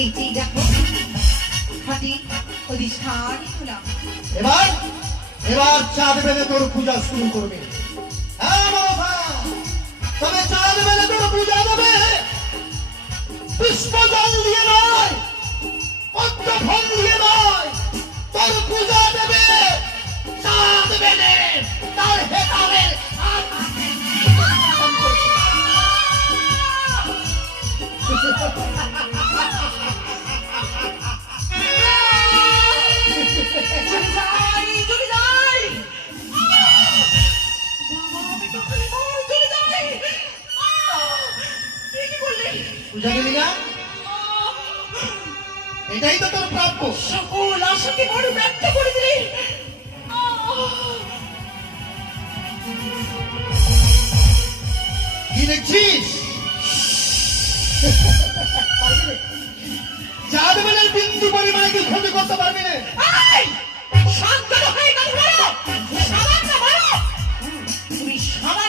এই যে দেখো খাটি অধিষ্ঠান হলাম। এবার এবার চাঁদ বেলে তোর পূজা শুরু করবে। হ্যাঁ মনসা, তবে চাঁদ বেলে তোর পূজা দেবে পুষ্প জল দিয়ে নয়, পদ্ম ফল দিয়ে নয়, তোর পূজা দেবে চাঁদ বেলে তার হেতালের চলে যাই বাবা, আমি তো চলে যাই। কি করলে? পূজা দিবি না? এটাই তো তোর প্রাপ্য। সকল আশাকে বড় ব্যর্থ করে দিলে। কি দেখছিস? চাঁদ বেলের বিন্দু